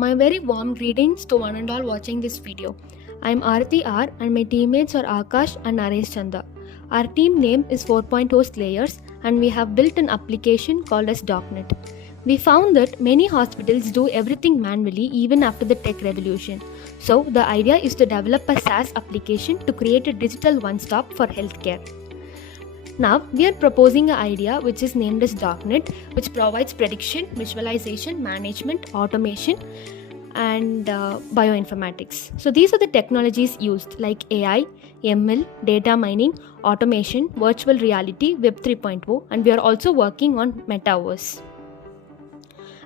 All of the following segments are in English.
My very warm greetings to one and all watching this video. I am Aarthy R and my teammates are Aakash and Naresh Chanthar. Our team name is 4.0 Slayers and we have built an application called as DOCNET. We found that many hospitals do everything manually even after the tech revolution. So the idea is to develop a SaaS application to create a digital one-stop for healthcare. Now we are proposing an idea which is named as DOCNET, which provides prediction, visualization, management, automation and bioinformatics. So these are the technologies used like AI, ML, data mining, automation, virtual reality, Web 3.0, and we are also working on metaverse.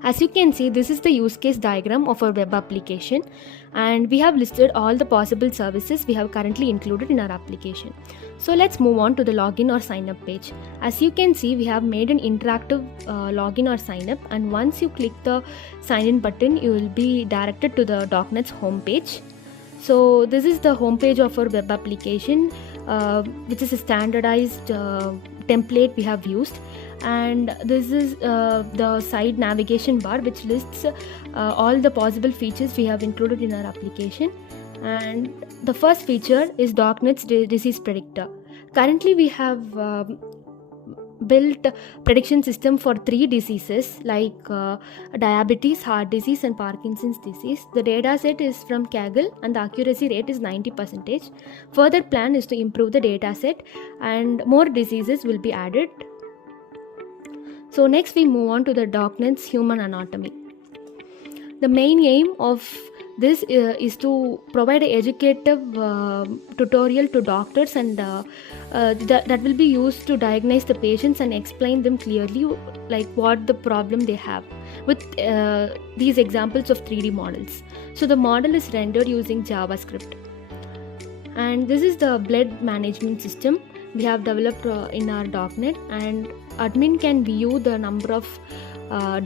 As you can see, this is the use case diagram of our web application and we have listed all the possible services we have currently included in our application. So let's move on to the login or sign up page. As you can see, we have made an interactive login or sign up, and once you click the sign in button, you will be directed to the DOCNET's home page. So this is the home page of our web application, which is a standardized template we have used, and this is the side navigation bar which lists all the possible features we have included in our application. And the first feature is DOCNET's disease predictor. Currently we have built a prediction system for 3 diseases like diabetes, heart disease and Parkinson's disease. The data set is from Kaggle and the accuracy rate is 90%. Further plan is to improve the data set and more diseases will be added. So next we move on to the DOCNET's human anatomy. The main aim of this is to provide an educative tutorial to doctors and that will be used to diagnose the patients and explain them clearly like what the problem they have with these examples of 3D models. So the model is rendered using JavaScript. And this is the blood management system we have developed in our DOCNET, and admin can view the number of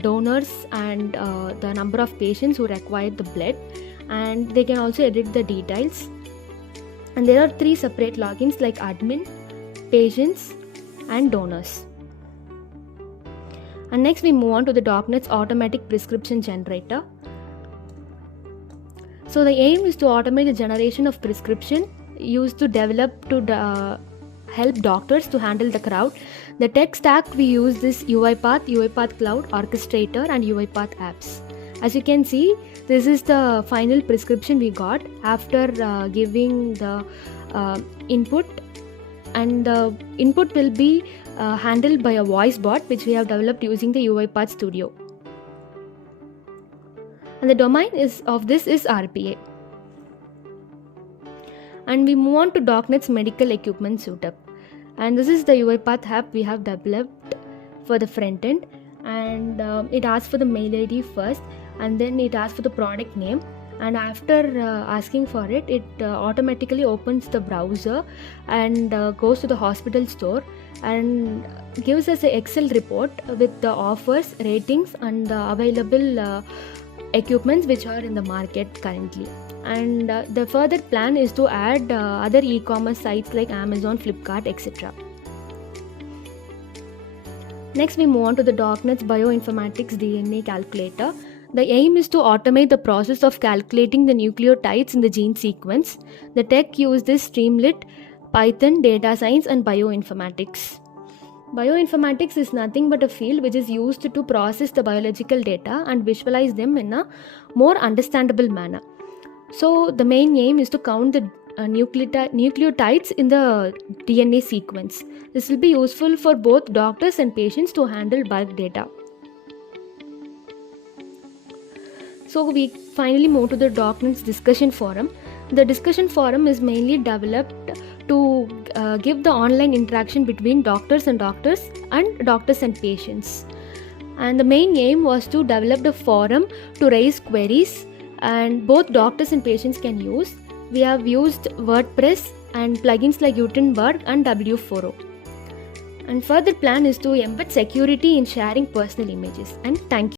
donors and the number of patients who require the blood, and they can also edit the details. And there are 3 separate logins like admin, patients and donors. And next we move on to the DOCNET's automatic prescription generator. So the aim is to automate the generation of prescription used to develop to help doctors to handle the crowd. The tech stack we use this UiPath Cloud, Orchestrator and UiPath apps. As you can see, this is the final prescription we got after giving the input, and the input will be handled by a voice bot which we have developed using the UiPath Studio. And the domain of this is RPA. And we move on to DOCNET's medical equipment setup. And this is the UiPath app we have developed for the front end, and it asks for the mail ID first and then it asks for the product name, and after asking for it, it automatically opens the browser and goes to the hospital store and gives us an Excel report with the offers, ratings and the available equipments which are in the market currently. And the further plan is to add other e-commerce sites like Amazon, Flipkart, etc. Next we move on to the DOCNET's bioinformatics DNA calculator. The aim is to automate the process of calculating the nucleotides in the gene sequence. The tech uses Streamlit, Python, data science and bioinformatics. Bioinformatics is nothing but a field which is used to process the biological data and visualize them in a more understandable manner. So the main aim is to count the nucleotides in the DNA sequence. This will be useful for both doctors and patients to handle bulk data. So we finally move to the DOCNET's discussion forum. The discussion forum is mainly developed to give the online interaction between doctors and patients. And the main aim was to develop the forum to raise queries, and both doctors and patients can use. We have used WordPress and plugins like Gutenberg and W4O. And further plan is to embed security in sharing personal images. And thank you.